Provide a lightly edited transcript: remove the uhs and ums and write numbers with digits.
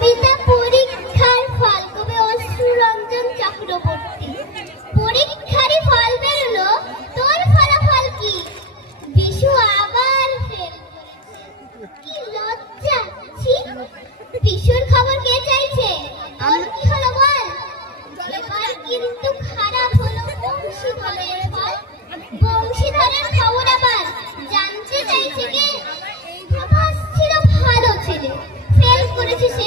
কবিতা পরীক্ষার ফল, কবি অশ্রুরঞ্জন চক্রবর্তী। পরীক্ষারই ফল বেরোলো, তোর ফলাফল কি? বিশু আবার ফেল করেছে। কি লজ্জা! ছি! বিশুর খবর কে চাইছে? তোর কি হলো বল? এবার কিন্তু খারাপ হলো বংশীধরের ফল। বংশীধরের খবর আবার জানতে চাইছে কে? ভাবছিল ভালো ছেলে, ফেল করেছে সে।